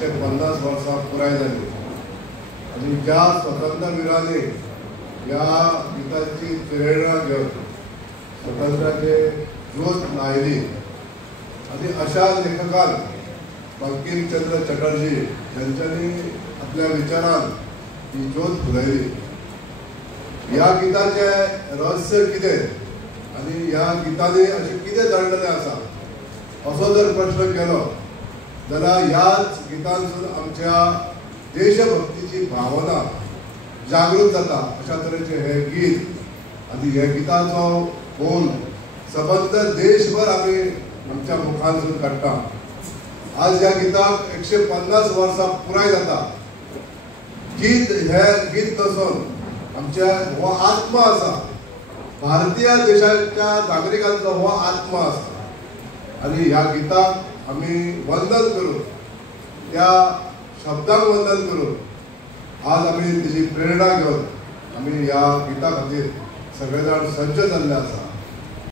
150 वर्सां पुराय जाली आनी ज्या स्वातंत्र्यवीरांनी ह्या गिताची प्रेरणा घेवन स्वातंत्र्याचे ज्योत लायली आनी अशा लेखकान बंकिमचंद्र चटर्जी यांच्यानी आपल्या विचारान ही ज्योत फुलयली. ह्या गिताचे रहस्य कितें आनी ह्या गितांनी अशें कितें दडलेलें आसा असो जर प्रश्न केलो जाल्यार ह्याच गितांसून आमच्या देशभक्तीची भावना जागृत जाता. अशा तरेचे हे गीत आनी हे गिताचो बोल सबंद देशभर आमी आमच्या मुखांसून काडटा. आज ह्या गिताक 150 वर्सां पुराय जाता. गीत हे गीत नसून आमच्या हो आत्मा आसा, भारतीय देशाच्या नागरिकांचो हो आत्मा आसा आनी ह्या गिताक आमी वंदन करून त्या शब्दांक वंदन करून आज आमी तेजी प्रेरणा घेवन आमी ह्या गिता खातीर सगळे जाण सज्ज जाल्ले आसा.